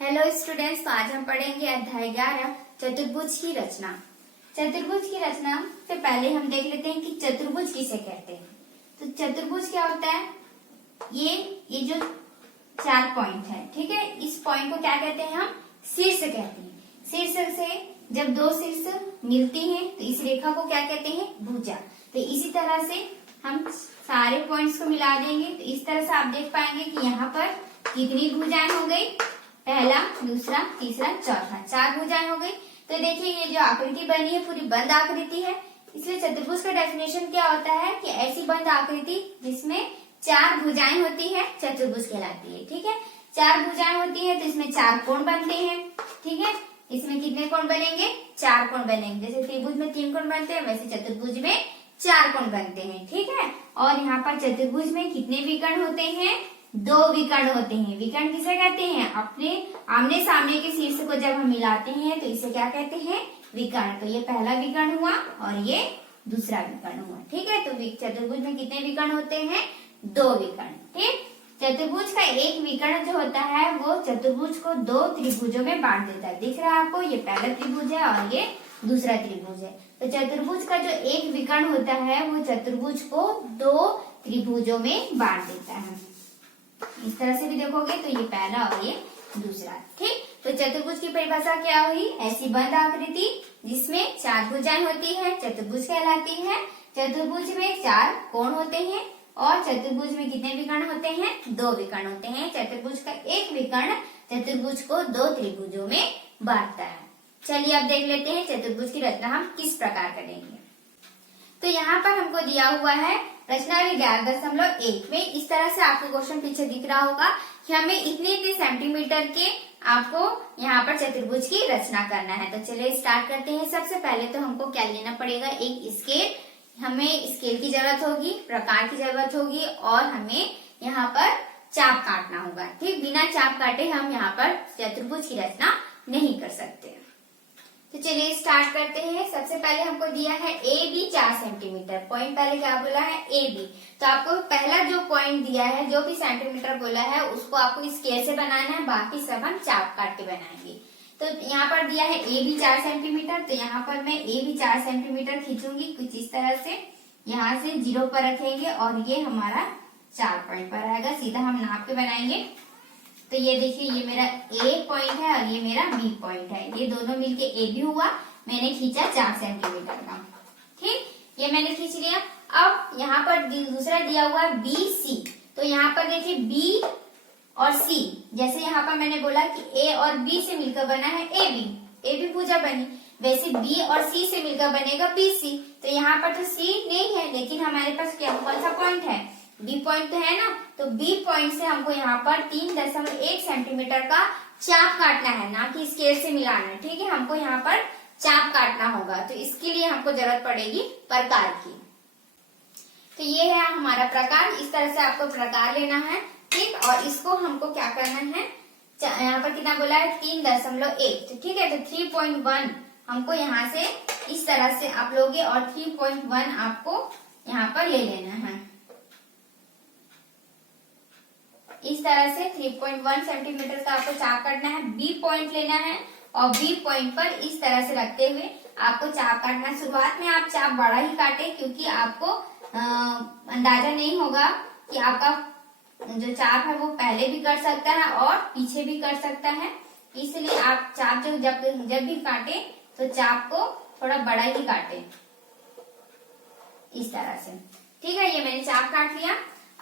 Hello students, तो आज हम पढ़ेंगे अध्याय 11 चतुर्भुज की रचना। चतुर्भुज की रचना से पहले हम देख लेते हैं कि चतुर्भुज किसे कहते हैं। तो चतुर्भुज क्या होता है? ये जो 4 पॉइंट है, ठीक है, इस पॉइंट को क्या कहते हैं? हम शीर्ष कहते हैं। शीर्ष से जब दो शीर्ष मिलती हैं तो इस रेखा को क्या कहते हैं? भुजा। तो इसी तरह से हम सारे पॉइंट्स को मिला देंगे तो इस तरह से आप देख पाएंगे कि यहाँ पर कितनी भुजाएं हो गई? पहला, दूसरा, तीसरा, चौथा, 4 भुजाएं हो गई। तो देखिए ये जो आकृति बनी है पूरी बंद आकृति है, इसलिए चतुर्भुज का डेफिनेशन क्या होता है कि ऐसी बंद आकृति जिसमें 4 भुजाएं होती है चतुर्भुज कहलाती है। ठीक है, 4 भुजाएं होती है तो इसमें 4 कोण बनते हैं। ठीक है, इसमें कितने कोण बनेंगे? 4 कोण बनेंगे। जैसे त्रिभुज में 3 कोण बनते हैं वैसे चतुर्भुज में 4 कोण बनते हैं। ठीक है, और यहाँ पर चतुर्भुज में कितने विकर्ण होते हैं? 2 विकर्ण होते हैं। विकर्ण किसे कहते हैं? अपने आमने सामने के शीर्ष को जब हम मिलाते हैं तो इसे क्या कहते हैं? विकर्ण। तो ये पहला विकर्ण हुआ और ये दूसरा विकर्ण हुआ। ठीक है, तो चतुर्भुज में कितने विकर्ण होते हैं? 2 विकर्ण। ठीक, चतुर्भुज का एक विकर्ण जो होता है वो चतुर्भुज को 2 त्रिभुजों में बांट देता है। दिख रहा है आपको? ये पहला त्रिभुज है और ये दूसरा त्रिभुज है। तो चतुर्भुज का जो एक विकर्ण होता है वो चतुर्भुज को 2 त्रिभुजों में बांट देता है। इस तरह से भी देखोगे तो ये पहला और ये दूसरा। ठीक, तो चतुर्भुज की परिभाषा क्या हुई? ऐसी बंद आकृति जिसमें 4 भुजाएं होती है चतुर्भुज कहलाती है। चतुर्भुज में 4 कोण होते हैं और चतुर्भुज में कितने विकर्ण होते हैं? 2 विकर्ण होते हैं। चतुर्भुज का एक विकर्ण चतुर्भुज को 2 त्रिभुजों में बांटता है। चलिए अब देख लेते हैं चतुर्भुज की रचना हम किस प्रकार करेंगे। तो यहाँ पर हमको दिया हुआ है प्रश्नावली 11.1 में इस तरह से आपको क्वेश्चन पीछे दिख रहा होगा कि हमें इतने इतने सेंटीमीटर के आपको यहाँ पर चतुर्भुज की रचना करना है। तो चलिए स्टार्ट करते हैं। सबसे पहले तो हमको क्या लेना पड़ेगा? एक स्केल। हमें स्केल की जरूरत होगी, प्रकार की जरूरत होगी और हमें यहाँ पर चाप काटना होगा। ठीक, बिना चाप काटे हम यहाँ पर चतुर्भुज की रचना नहीं कर सकते। तो चलिए स्टार्ट करते हैं। सबसे पहले हमको दिया है ए बी 4 सेंटीमीटर। पॉइंट पहले क्या बोला है? A B. तो आपको पहला जो पॉइंट दिया है, जो भी सेंटीमीटर बोला है, उसको आपको स्केल से बनाना है, बाकी सब हम चाप काट के बनाएंगे। तो यहाँ पर दिया है ए बी 4 सेंटीमीटर। तो यहाँ पर मैं ए बी 4 सेंटीमीटर खींचूंगी कुछ इस तरह से। यहाँ से 0 पर रखेंगे और ये हमारा 4 पॉइंट पर आएगा। सीधा हम नाप के बनाएंगे। तो ये देखिए, ये मेरा ए पॉइंट है और ये मेरा बी पॉइंट है। ये दोनों मिलके ए बी हुआ। मैंने खींचा 4 सेंटीमीटर का। ठीक, ये मैंने खींच लिया। अब यहाँ पर दूसरा दिया हुआ है बी सी। तो यहाँ पर देखिए बी और सी, जैसे यहाँ पर मैंने बोला कि ए और बी से मिलकर बना है ए बी। ए बी भुजा बनी, वैसे बी और सी से मिलकर बनेगा बी सी। तो यहाँ पर तो सी नहीं है, लेकिन हमारे पास क्या कौन सा पॉइंट है? बी पॉइंट तो है ना। तो बी पॉइंट से हमको यहाँ पर 3.1 सेंटीमीटर का चाप काटना है, ना कि स्केल से मिलाना है। ठीक है, हमको यहाँ पर चाप काटना होगा। तो इसके लिए हमको जरूरत पड़ेगी प्रकार की। तो ये है हमारा प्रकार। इस तरह से आपको प्रकार लेना है। ठीक, और इसको हमको क्या करना है? यहाँ पर कितना बोला है? 3.1। तो ठीक है, तो 3.1 हमको यहाँ से इस तरह से आप लोगे और 3.1 आपको यहाँ पर ले लेना है। इस तरह से 3.1 सेंटीमीटर का आपको चाप काटना है। बी पॉइंट लेना है और बी पॉइंट पर इस तरह से रखते हुए आपको चाप काटना है। शुरुआत में आप चाप बड़ा ही काटे, क्योंकि आपको अंदाजा नहीं होगा कि आपका जो चाप है वो पहले भी कर सकता है और पीछे भी कर सकता है। इसलिए आप चाप जब भी काटे तो चाप को थोड़ा बड़ा ही काटे, इस तरह से। ठीक है, ये मैंने चाप काट लिया।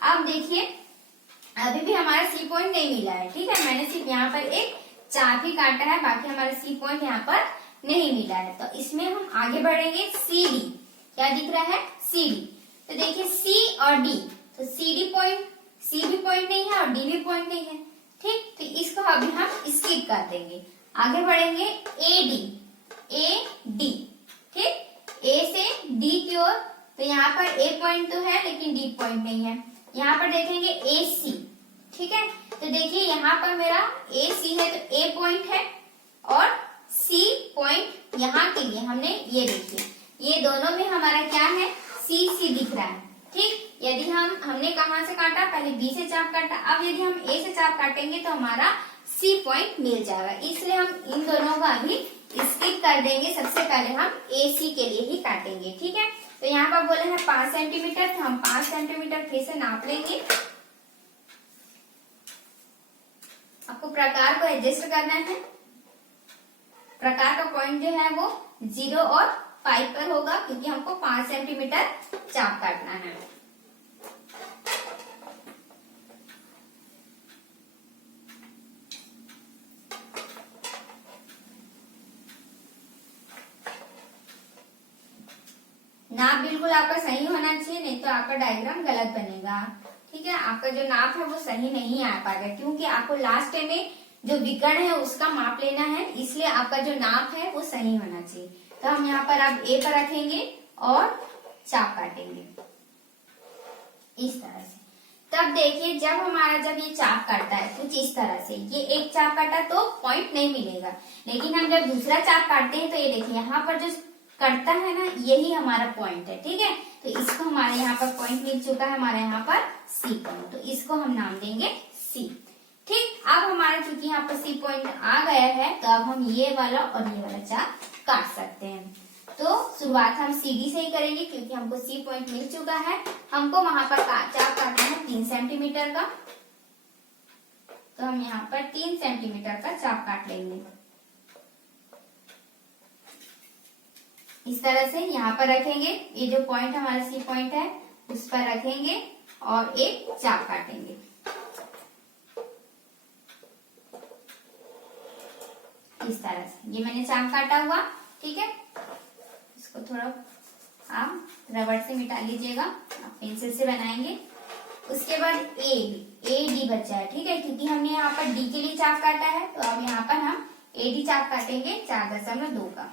अब देखिए, अभी भी हमारा सी पॉइंट नहीं मिला है। ठीक है, मैंने सिर्फ यहाँ पर एक चाप ही काटा है, बाकी हमारा सी पॉइंट यहाँ पर नहीं मिला है। तो इसमें हम आगे बढ़ेंगे। सी डी, क्या दिख रहा है? C D. तो देखिए सी और डी, तो सी डी पॉइंट, सी भी पॉइंट नहीं है और डी भी पॉइंट नहीं है। ठीक, तो इसको अभी हम स्किप कर देंगे। आगे बढ़ेंगे ए डी, ए डी। ठीक, ए से डी की ओर। तो यहाँ पर ए पॉइंट तो है लेकिन डी पॉइंट नहीं है। यहाँ पर देखेंगे ए सी। ठीक है, तो देखिए यहाँ पर मेरा ए सी है तो ए पॉइंट है और सी पॉइंट यहाँ के लिए हमने ये देखिए, ये दोनों में हमारा क्या है? सी सी दिख रहा है। ठीक, यदि हमने कहाँ से काटा? पहले बी से चाप काटा। अब यदि हम ए से चाप काटेंगे तो हमारा सी पॉइंट मिल जाएगा। इसलिए हम इन दोनों का अभी स्किप कर देंगे। सबसे पहले हम ए सी के लिए ही काटेंगे, ठीक है। तो यहाँ पर बोले हैं 5 सेंटीमीटर, तो हम 5 सेंटीमीटर फिर से नाप लेंगे। आपको प्रकार को एडजस्ट करना है। प्रकार का पॉइंट जो है वो 0 और 5 पर होगा, क्योंकि हमको 5 सेंटीमीटर चाप काटना है। नाप बिल्कुल आपका सही होना चाहिए, नहीं तो आपका डायग्राम गलत बनेगा, ठीक है। आपका जो नाप है वो सही नहीं आ पाएगा, क्योंकि आपको लास्ट में जो विकर्ण है उसका माप लेना है, इसलिए आपका जो नाप है वो सही होना चाहिए। तो हम यहाँ पर अब ए पर रखेंगे और चाप काटेंगे इस तरह से। तब देखिए जब हमारा जब ये चाप काटता है कुछ इस तरह से, ये एक चाप काटा तो पॉइंट नहीं मिलेगा, लेकिन हम जब दूसरा चाप काटते हैं तो ये देखिए यहाँ पर जो कटता है ना, यही हमारा पॉइंट है, ठीक है। तो इसको हमारे यहाँ पर पॉइंट मिल चुका है, हमारे यहाँ पर सी पॉइंट, तो इसको हम नाम देंगे सी, ठीक। अब हमारा चूंकि यहाँ पर सी पॉइंट आ गया है, तो अब हम ये वाला और ये वाला चाप काट सकते हैं। तो शुरुआत हम सीडी से ही करेंगे, क्योंकि हमको सी पॉइंट मिल चुका है। हमको वहां पर चाप काटना है 3 सेंटीमीटर का, तो हम यहाँ पर 3 सेंटीमीटर का चाप काट लेंगे इस तरह से। यहाँ पर रखेंगे, ये जो पॉइंट हमारा सी पॉइंट है उस पर रखेंगे और एक चाप काटेंगे इस तरह से। ये मैंने चाप काटा हुआ, ठीक है। इसको थोड़ा आप रबड़ से मिटा लीजिएगा, आप पेंसिल से बनाएंगे। उसके बाद ए डी बचा है, ठीक है, क्योंकि हमने यहाँ पर डी के लिए चाप काटा है, तो अब यहाँ पर हम ए डी चाप काटेंगे 4.2 का।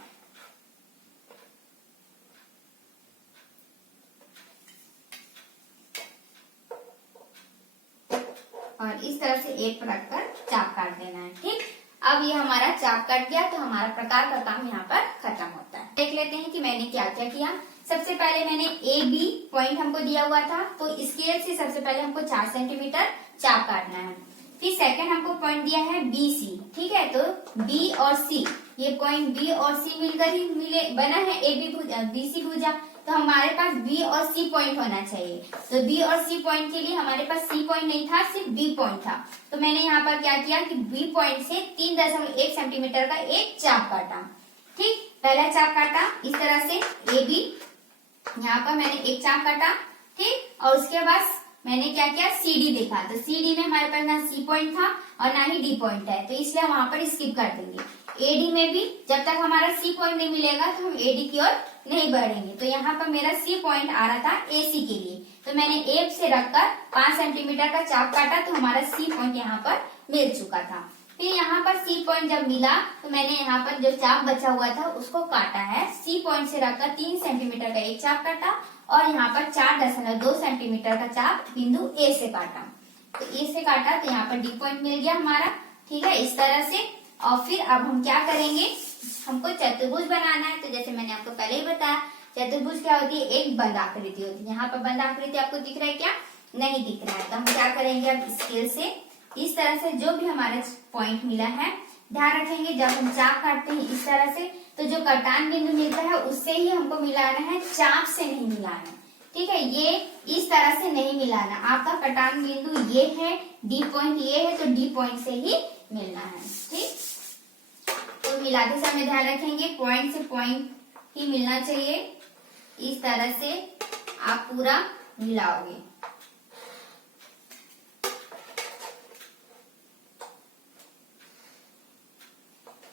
और इस तरह से एक पर रखकर चाप काट देना है, ठीक। अब ये हमारा चाप कट गया, तो हमारा प्रकार का काम यहाँ पर खत्म होता है। देख लेते हैं कि मैंने क्या क्या किया। सबसे पहले मैंने ए बी पॉइंट हमको दिया हुआ था, तो स्केल से सबसे पहले हमको 4 सेंटीमीटर चाप काटना है। फिर सेकंड हमको पॉइंट दिया है बी सी, ठीक है। तो बी और सी, ये पॉइंट बी और सी मिलकर ही बना है ए बी भुजा, बी सी भुजा। तो हमारे पास बी और सी पॉइंट होना चाहिए। तो बी और सी पॉइंट के लिए हमारे पास सी पॉइंट नहीं था, सिर्फ बी पॉइंट था। तो मैंने यहाँ पर क्या किया कि बी पॉइंट से 3.1 सेंटीमीटर का एक चाप काटा, ठीक। पहला चाप काटा इस तरह से ए बी, यहाँ पर मैंने एक चाप काटा, ठीक। और उसके बाद मैंने क्या किया, सीडी देखा, तो सीडी में हमारे पास ना सी पॉइंट था और ना ही डी पॉइंट है, तो इसलिए वहां पर स्किप कर देंगे। एडी में भी जब तक हमारा सी पॉइंट नहीं मिलेगा तो हम एडी की ओर नहीं बढ़ेंगे। तो यहाँ पर मेरा सी पॉइंट आ रहा था एसी के लिए, तो मैंने ए से रखकर 5 सेंटीमीटर का चाप काटा, तो हमारा सी पॉइंट यहाँ पर मिल चुका था। फिर यहाँ पर सी पॉइंट जब मिला तो मैंने यहाँ पर जो चाप बचा हुआ था उसको काटा है। सी पॉइंट से रखकर 3 सेंटीमीटर का एक चाप काटा और यहाँ पर 4.2 सेंटीमीटर का चाप बिंदु ए से काटा। तो ए से काटा तो यहाँ पर डी पॉइंट मिल गया हमारा, ठीक है, इस तरह से। और फिर अब हम क्या करेंगे, हमको चतुर्भुज बनाना है। तो जैसे मैंने आपको पहले ही बताया, चतुर्भुज क्या होती है, एक बंद आकृति होती है। यहाँ पर बंद आकृति आपको दिख रहा है क्या, नहीं दिख रहा है। तो हम क्या करेंगे, अब स्केल से इस तरह से जो भी हमारा पॉइंट मिला है, ध्यान रखेंगे जब हम चाप काटते हैं इस तरह से, तो जो कटान बिंदु मिलता है उससे ही हमको मिलाना है, चाप से नहीं मिलाना, ठीक है। ये इस तरह से नहीं मिलाना, आपका कटान बिंदु ये है, डी पॉइंट ये है, तो डी पॉइंट से ही मिलना है, ठीक। तो मिलाते समय ध्यान रखेंगे पॉइंट से पॉइंट ही मिलना चाहिए। इस तरह से आप पूरा मिलाओगे।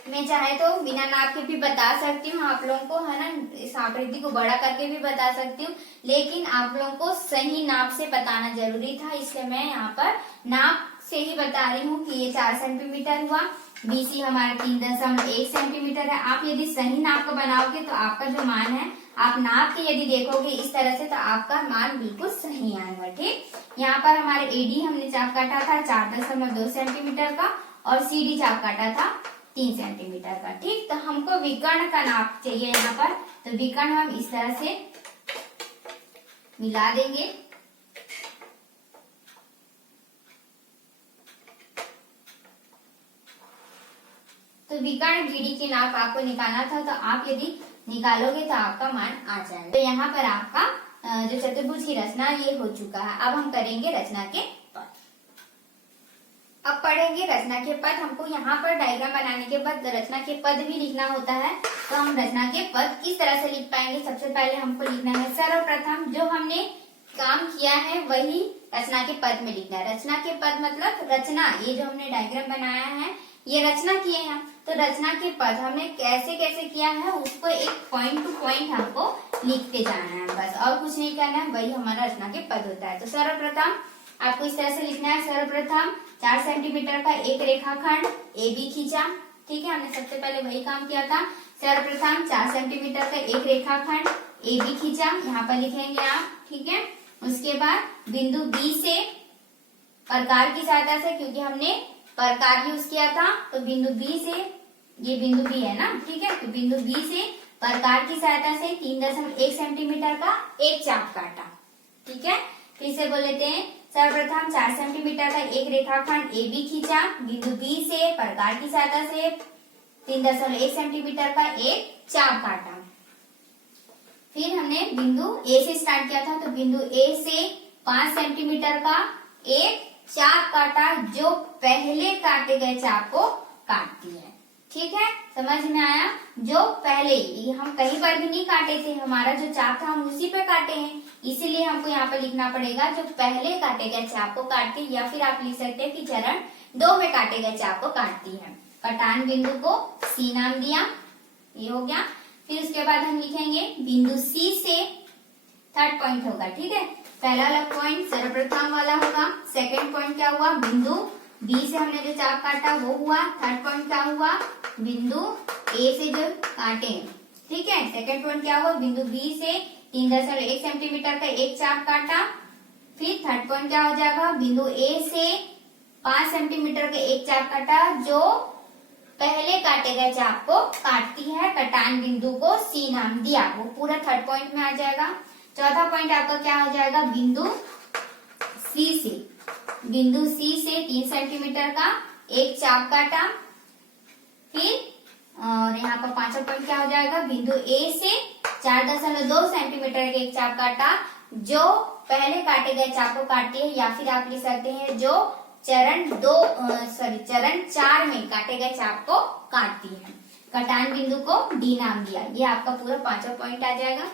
मैं चाहे तो बिना नाप के भी बता सकती हूँ आप लोगों को, है ना, इस आकृति को बड़ा करके भी बता सकती हूँ, लेकिन आप लोगों को सही नाप से बताना जरूरी था, इसलिए मैं यहाँ पर नाप से ही बता रही हूँ कि ये 4 सेंटीमीटर हुआ, बीसी हमारा 3.1 सेंटीमीटर है। आप यदि सही नाप का बनाओगे तो आपका जो मान है, आप नाप के यदि देखोगे इस तरह से, तो आपका मान बिल्कुल सही आएगा, ठीक। यहाँ पर हमारे एडी हमने चाप काटा था 4.2 सेंटीमीटर का और सीडी चाप काटा था 3 सेंटीमीटर का, ठीक। तो हमको विकर्ण का नाप चाहिए यहाँ पर, तो विकर्ण हम इस तरह से मिला देंगे। तो विकर्ण बीडी की नाप आपको निकालना था, तो आप यदि निकालोगे तो आपका मान आ जाएगा। तो यहाँ पर आपका जो चतुर्भुज की रचना ये हो चुका है। अब हम करेंगे रचना के पद। अब पढ़ेंगे रचना के पद। हमको यहाँ पर डायग्राम बनाने के बाद रचना के पद भी लिखना होता है। तो हम रचना के पद किस तरह से लिख पाएंगे? सबसे पहले हमको लिखना है सर्वप्रथम जो हमने काम किया है वही रचना के पद में लिखना है। रचना के पद मतलब रचना, ये जो हमने डायग्राम बनाया है ये रचना किए हैं। तो रचना के पद हमने कैसे कैसे किया है उसको एक पॉइंट टू पॉइंट हमको लिखते जाना है बस, और कुछ नहीं करना है, वही हमारा रचना के पद होता है। तो सर्वप्रथम आपको इस तरह से लिखना है। सर्वप्रथम 4 सेंटीमीटर का एक रेखाखंड AB खींचा। ठीक है, हमने सबसे पहले वही काम किया था। सर्वप्रथम 4 सेंटीमीटर का एक रेखाखंड AB खींचा, यहाँ पर लिखेंगे आप। ठीक है, उसके बाद बिंदु B से प्रकार की सहायता से, क्योंकि हमने प्रकार यूज किया था, तो बिंदु B से, ये बिंदु B है ना, ठीक है, तो बिंदु B से प्रकार की सहायता से 3.1 सेंटीमीटर का एक चाप काटा। ठीक है, फिर से बोल लेते हैं। सर्वप्रथम 4 सेंटीमीटर का एक रेखाखंड AB खींचा, बिंदु B से प्रकार की सहायता से 3.1 सेंटीमीटर का एक चाप काटा। फिर हमने बिंदु A से स्टार्ट किया था, तो बिंदु A से 5 सेंटीमीटर का एक चाप काटा जो पहले काटे गए चाप को काटती है। ठीक है, समझ में आया? जो पहले, हम कहीं पर भी नहीं काटे थे, हमारा जो चाप था हम उसी पे काटे हैं, इसीलिए हमको यहाँ पे लिखना पड़ेगा जो पहले काटे गए चाप को काटती है, या फिर आप लिख सकते हैं कि चरण 2 में काटे गए चाप को काटती है। कटान बिंदु को C नाम दिया, ये हो गया। फिर उसके बाद हम लिखेंगे बिंदु C से, थर्ड पॉइंट होगा। ठीक है, पहला वाला पॉइंट सर्वप्रथम वाला होगा। सेकंड पॉइंट क्या हुआ? बिंदु B से हमने जो चाप काटा वो हुआ। थर्ड पॉइंट क्या हुआ? बिंदु A से जो काटे। ठीक है, सेकंड पॉइंट क्या हुआ? बिंदु B से 3.1 सेंटीमीटर का एक चाप काटा। फिर थर्ड पॉइंट क्या हो जाएगा? बिंदु A से 5 सेंटीमीटर का एक चाप काटा जो पहले काटे गए चाप को काटती है। कटान बिंदु को C नाम दिया, वो पूरा थर्ड पॉइंट में आ जाएगा। चौथा पॉइंट आपका क्या हो जाएगा? बिंदु C से 3 सेंटीमीटर का एक चाप काटा। फिर और यहाँ पर पांचवा पॉइंट क्या हो जाएगा? बिंदु A से 4.2 सेंटीमीटर का एक चाप काटा जो पहले काटे गए चाप को काटती है, या फिर आप लिख सकते हैं जो चरण 4 में काटे गए चाप को काटती है। कटान बिंदु को D नाम दिया, ये आपका पूरा पांचवा पॉइंट आ जाएगा।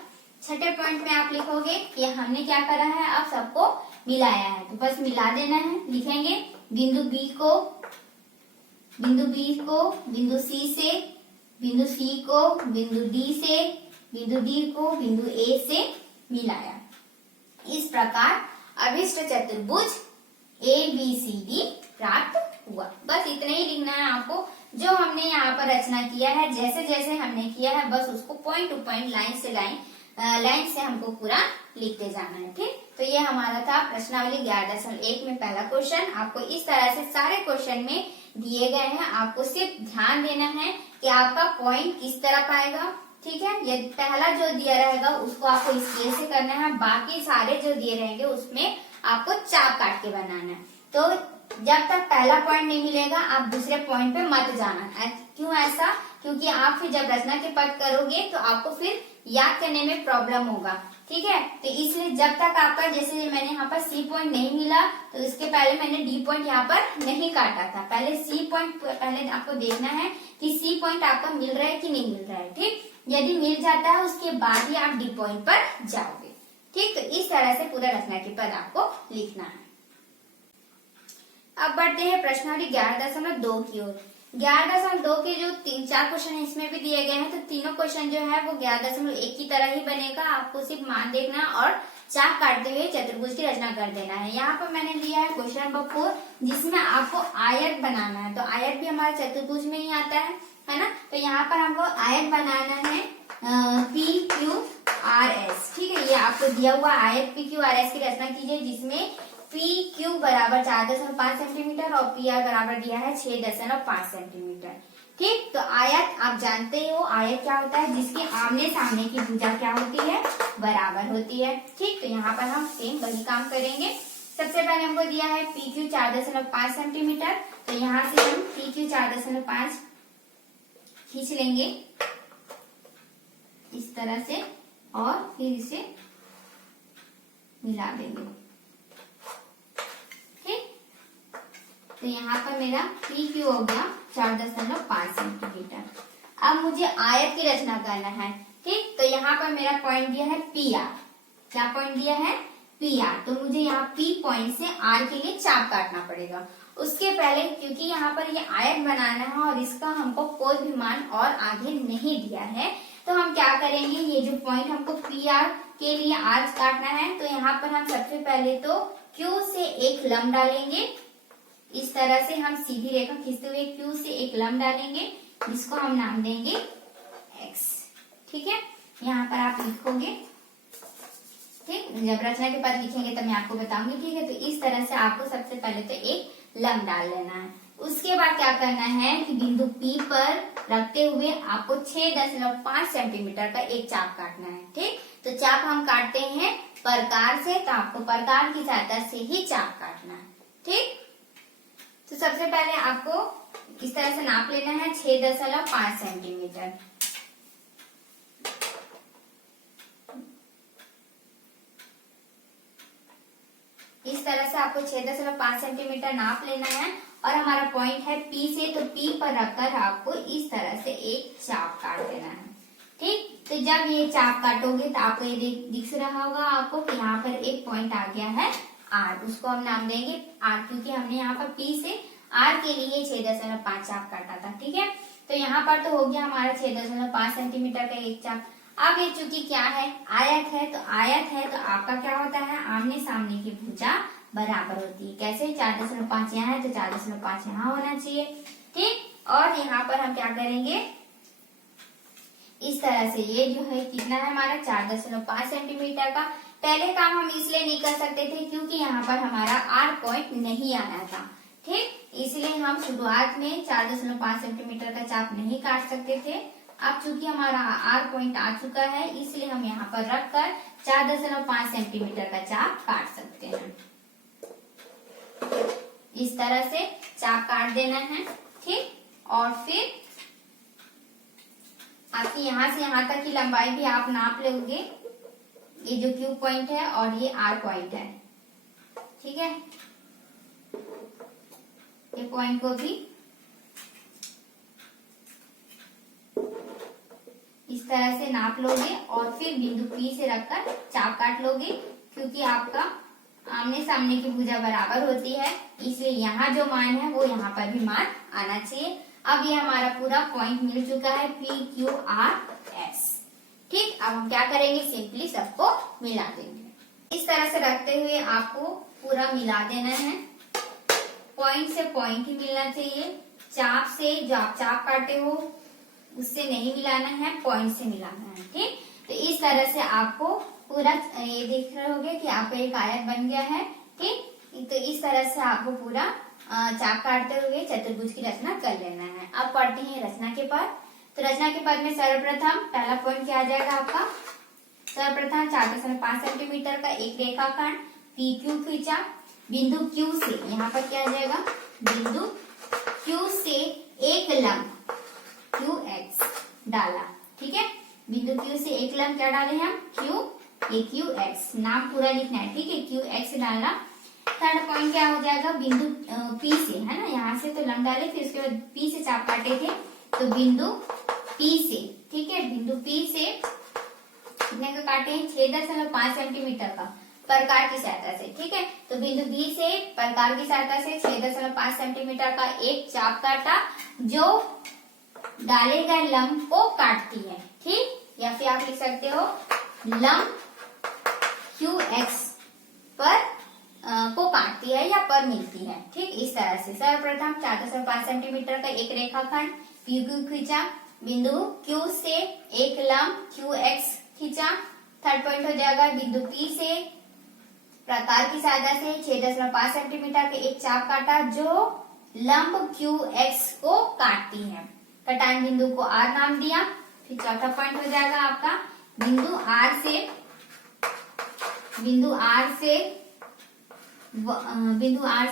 छठे पॉइंट में आप लिखोगे कि हमने क्या करा है, आप सबको मिलाया है, तो बस मिला देना है। लिखेंगे बिंदु B को बिंदु C से, बिंदु C को बिंदु D से, बिंदु D को बिंदु A से मिलाया। इस प्रकार अभिष्ट चतुर्भुज ABCD प्राप्त हुआ। बस इतना ही लिखना है आपको, जो हमने यहाँ पर रचना किया है, जैसे जैसे हमने किया है बस उसको पॉइंट टू पॉइंट, लाइन से हमको पूरा लिखते जाना है। ठीक, तो ये हमारा था प्रश्नावली 11.1 में पहला क्वेश्चन। आपको इस तरह से सारे क्वेश्चन में दिए गए हैं, आपको सिर्फ ध्यान देना है कि आपका पॉइंट किस तरफ आएगा। ठीक है, ये पहला जो दिया रहेगा उसको आपको स्केल से करना है, बाकी सारे जो दिए रहेंगे उसमें आपको चाप काट के बनाना है। तो जब तक पहला पॉइंट नहीं मिलेगा आप दूसरे पॉइंट पे मत जाना। क्यों ऐसा? क्योंकि आप फिर जब रचना के पद करोगे तो आपको फिर याद करने में प्रॉब्लम होगा। ठीक है, तो इसलिए जब तक आपका, जैसे मैंने यहाँ पर C पॉइंट नहीं मिला तो इसके पहले मैंने D पॉइंट यहाँ पर नहीं काटा था, पहले C पॉइंट पहले आपको देखना है कि C पॉइंट आपका मिल रहा है कि नहीं मिल रहा है। ठीक, यदि मिल जाता है उसके बाद ही आप D पॉइंट पर जाओगे। ठीक, तो इस तरह से पूरा रचना के पद आपको लिखना है। अब बढ़ते हैं प्रश्नावली 11.2 की ओर। 11.2 के जो 3-4 क्वेश्चन इसमें भी दिए गए हैं, तो तीनों क्वेश्चन जो है वो 11.1 की तरह ही बनेगा। आपको सिर्फ मान देखना और चाप काटते हुए चतुर्भुज की रचना कर देना है। यहाँ पर मैंने लिया है क्वेश्चन नंबर 4, जिसमें आपको आयत बनाना है। तो आयत भी हमारे चतुर्भुज में ही आता है ना। तो यहाँ पर हमको आयत बनाना है PQRS। ठीक है, ये आपको दिया हुआ आयत PQRS की रचना कीजिए, जिसमें PQ बराबर 4.5 सेंटीमीटर और PR बराबर दिया है 6.5 सेंटीमीटर। ठीक, तो आयत आप जानते हो आयत क्या होता है, जिसके आमने सामने की भुजा क्या होती है, बराबर होती है। ठीक, तो यहाँ पर हम सेम वही काम करेंगे। सबसे पहले हमको दिया है PQ 4.5 सेंटीमीटर, तो यहाँ से हम PQ 4.5 खींच लेंगे इस तरह से और फिर इसे मिला देंगे। ठीक, तो यहाँ पर मेरा पी क्यू हो गया 4.5 सेंटीमीटर। अब मुझे आयत की रचना करना है। ठीक, तो यहाँ पर मेरा पॉइंट दिया है पी आर। क्या पॉइंट दिया है? P R. तो मुझे यहाँ पी पॉइंट से आर के लिए चाप काटना पड़ेगा। उसके पहले क्योंकि यहाँ पर ये आयत बनाना है और इसका हमको कोई भी मान और आगे नहीं दिया है, तो हम क्या करेंगे, ये जो पॉइंट हमको पी आर के लिए आर काटना है, तो यहाँ पर हम सबसे पहले तो क्यू से एक लंब डालेंगे। इस तरह से हम सीधी रेखा खींचते हुए क्यू से एक लंब डालेंगे, जिसको हम नाम देंगे एक्स। ठीक है, यहाँ पर आप लिखोगे। ठीक, जब रचना के बाद लिखेंगे तब मैं आपको बताऊंगी। ठीक है, तो इस तरह से आपको सबसे पहले तो एक लंब डाल लेना है। उसके बाद क्या करना है कि बिंदु P पर रखते हुए आपको 6.5 सेंटीमीटर का एक चाप काटना है। ठीक, तो चाप हम काटते हैं प्रकार से, तो आपको प्रकार की सहायता से ही चाप काटना है। ठीक, तो सबसे पहले आपको इस तरह से नाप लेना है 6.5 सेंटीमीटर। इस तरह से आपको 6.5 सेंटीमीटर नाप लेना है और हमारा पॉइंट है P से, तो P पर रखकर आपको इस तरह से एक चाप काट देना है। ठीक, तो जब ये चाप काटोगे तो आपको ये दिख रहा होगा आपको कि यहाँ पर एक पॉइंट आ गया है R, उसको हम नाम देंगे R, क्योंकि हमने यहाँ पर P से R के लिए 6.5 चाप काटा था। ठीक है, तो यहाँ पर तो हो गया हमारा 6.5 सेंटीमीटर का एक चाप। अब ये चूंकि क्या है, आयत है, तो आयत है तो आपका क्या होता है, आमने सामने की भुजा बराबर होती है। कैसे? 4.5 यहाँ है तो 4.5 यहाँ होना चाहिए। ठीक, और यहाँ पर हम क्या करेंगे, इस तरह से ये जो है कितना है हमारा 4.5 सेंटीमीटर का। पहले काम हम इसलिए नहीं कर सकते थे क्योंकि यहाँ पर हमारा आर पॉइंट नहीं आना था। ठीक, इसलिए हम शुरुआत में 4.5 सेंटीमीटर का चाप नहीं काट सकते थे। अब चूंकि हमारा आर पॉइंट आ चुका है, इसलिए हम यहाँ पर रखकर 4.5 सेंटीमीटर का चाप काट सकते हैं। इस तरह से चाप काट देना है। ठीक, और फिर आपकी यहाँ से यहाँ तक की लंबाई भी आप नाप लोगे। ये जो क्यू पॉइंट है और ये आर पॉइंट है। ठीक है, ये पॉइंट को भी इस तरह से नाप लोगे और फिर बिंदु P से रखकर चाप काट लोगे। क्योंकि आपका आमने सामने की भुजा बराबर होती है, इसलिए यहाँ जो मान है वो यहाँ पर भी मान आना चाहिए। अब ये हमारा पूरा पॉइंट मिल चुका है PQRS। ठीक, अब हम क्या करेंगे, सिंपली सबको मिला देंगे। इस तरह से रखते हुए आपको पूरा मिला देना है। पॉइंट से पॉइंट ही मिलना चाहिए, चाप से जो आप चाप काटे हो उससे नहीं मिलाना है, पॉइंट से मिलाना है। ठीक, तो इस तरह से आपको पूरा ये देख रहे होगे कि आपका एक आयत बन गया है। ठीक, तो इस तरह से आपको पूरा चाप काटते हुए चतुर्भुज की रचना कर लेना है। अब पढ़ते हैं रचना के पद। तो रचना के पद में सर्वप्रथम पहला पॉइंट क्या आ जाएगा आपका, सर्वप्रथम 4.5 सेंटीमीटर का एक रेखाखंड PQ खींचा। बिंदु Q से यहाँ पर क्या आ जाएगा, बिंदु Q से एक लंब QX डाला। ठीक है, बिंदु Q से एक लंब क्या डाले हम, QX, नाम पूरा लिखना है। ठीक है, QX डाला। थर्ड पॉइंट क्या हो जाएगा, बिंदु P से, है ना, यहाँ से तो लंब डाले, फिर उसके बाद P से चाप काटे थे, तो बिंदु P से। ठीक है, बिंदु P से कितने का काटे हैं, 6.5 सेंटीमीटर का प्रकार की सहायता से। ठीक है, तो बिंदु B से प्रकार की सहायता से 6.5 सेंटीमीटर का एक चाप काटा, जो डाले गए लंब को काटती है। ठीक, या फिर आप लिख सकते हो लंब QX पर को काटती है या पर मिलती है। ठीक, इस तरह से सर्वप्रथम 4.5 सेंटीमीटर का एक रेखाखंड PQ खींचा, बिंदु Q से एक लंब QX खींचा। थर्ड पॉइंट हो जाएगा बिंदु P से प्रकार की सहायता से 6.5 सेंटीमीटर का एक चाप काटा, जो लंब QX को काटती है। कटान बिंदु को R नाम दिया। फिर चौथा पॉइंट हो जाएगा आपका बिंदु R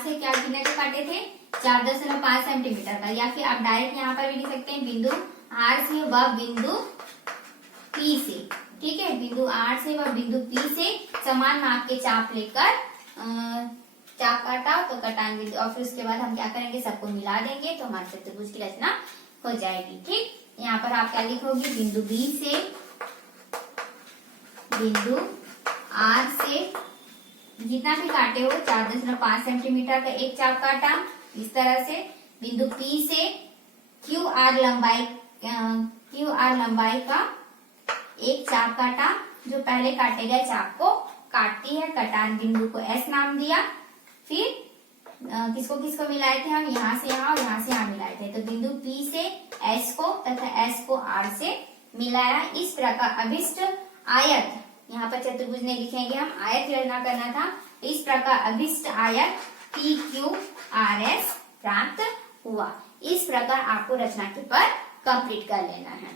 से क्या कितने का काटे थे, 4.5 सेंटीमीटर का, या फिर आप डायरेक्ट यहाँ पर भी लिख सकते हैं बिंदु आर से व बिंदु पी से, ठीक है, बिंदु आर से व बिंदु पी से समान माप के चाप लेकर चाप काटा तो कटान बिंदु, और फिर उसके बाद हम क्या करेंगे, सबको मिला देंगे तो हमारे चतुर्भुज की रचना हो जाएगी। ठीक, यहाँ पर आप क्या लिखोगे, बिंदु बी से बिंदु आर से जितना भी काटे हो 4.5 सेंटीमीटर का एक चाप काटा, इस तरह से बिंदु पी से क्यू आर लंबाई का एक चाप काटा, जो पहले काटे गए चाप को काटती है, कटान बिंदु को एस नाम दिया। फिर किसको किसको मिलाए थे हम, यहाँ से यहाँ और यहाँ से यहाँ मिलाए थे, तो बिंदु पी से एस को तथा एस को आर से मिलाया। इस प्रकार अभिष्ट आयत, यहाँ पर चतुर्भुज ने लिखेंगे हम, आयत की रचना करना था, इस प्रकार अभिष्ट आयत पी क्यू आर एस प्राप्त हुआ। इस प्रकार आपको रचना के पर कंप्लीट कर लेना है।